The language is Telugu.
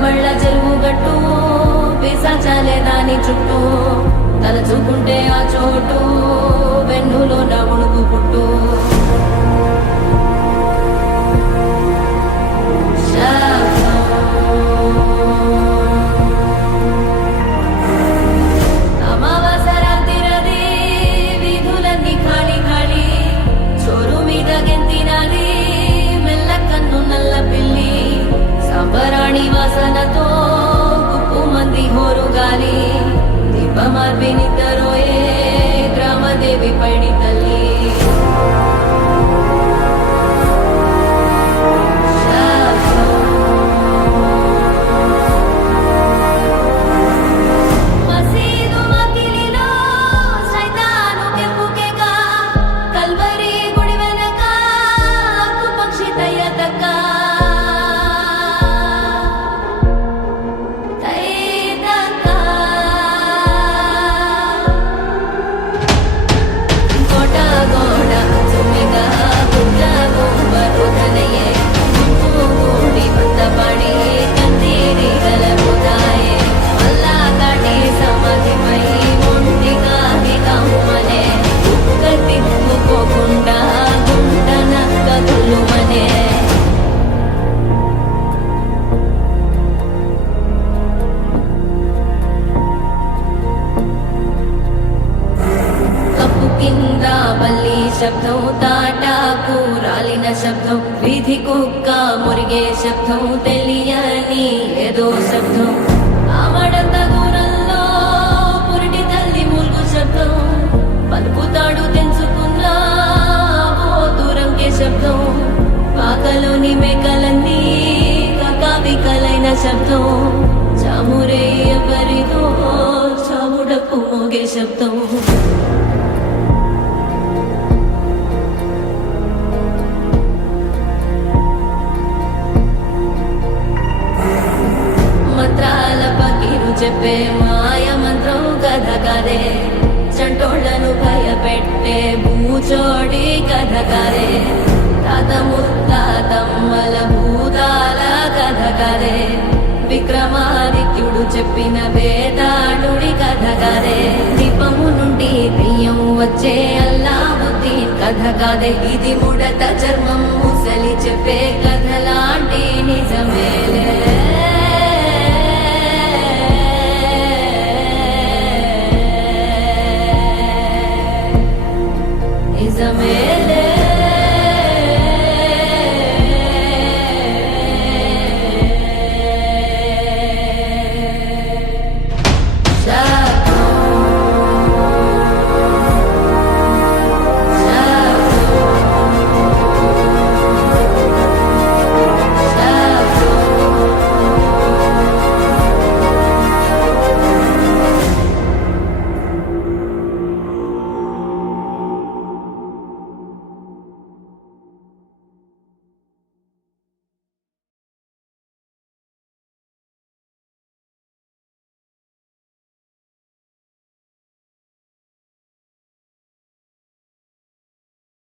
బళ్ళ చెరువు గట్టు పిశాచాలే దాని చుట్టూ తలచుకుంటే ఆ చోటు వెన్నులో నవ్వుడుకు పుట్టు వాసనతో కుప్పు మంది హోరుగాలి దీపమార్పినిద్దరోయే గ్రామదేవి పైడి తల్లి శబ్దం తాటాకు రాలిన శబ్దం వీధి కుక్క మురిగే శబ్దం తెలియని ఏదో శబ్దం ఆమడంత దూరంలో పురిటి తల్లి మూల్గు శబ్దం పలుకుతాడు తెంచుకున్న దూరంకే శబ్దం పాకలోని మేకలన్నీ కకావికలైన శబ్దం చామురే ఎవరిదో చావుడప్పు మోగే శబ్దం చెప్పే మాయ మంత్రం కథ కదే చంటోళ్లను భయపెట్టే భూచోడి కథ కదే తాత ముత్తాతమ్మల భూతాల కథ కదే విక్రమాదిత్యుడు చెప్పిన వేదాడుడి కథ కదే దీపము నుండి దెయ్యం వచ్చే అల్లావుద్దీన్ కథ కాదే ఇది ముడత చర్మం ముసలి చెప్పే కథలాంటి నిజమేలే Isabelle